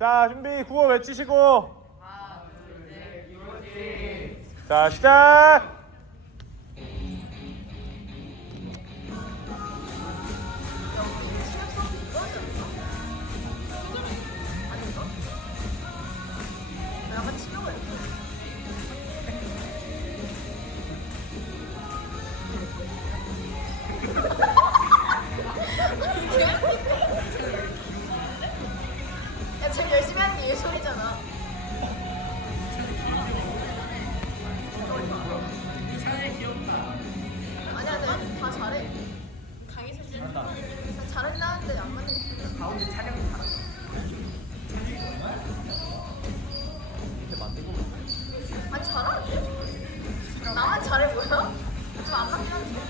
자, 준비 구호 외치시고. 자, 시작. 잘한다. 잘했다 하는데 안 맞는 거 가운데 촬영이 잘한다. 근데 만들고 아 잘하는데? 나만 잘해 보여? 좀 안 맞긴 한데.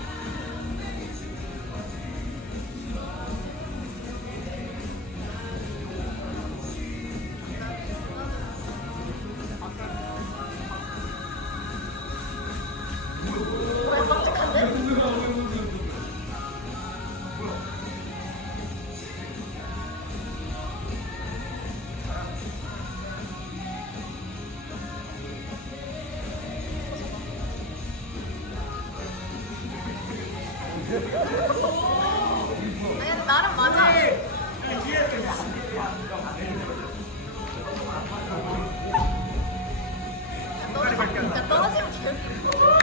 깜찍한데? 아니, 나랑 맞아. 떨어지면 재밌어.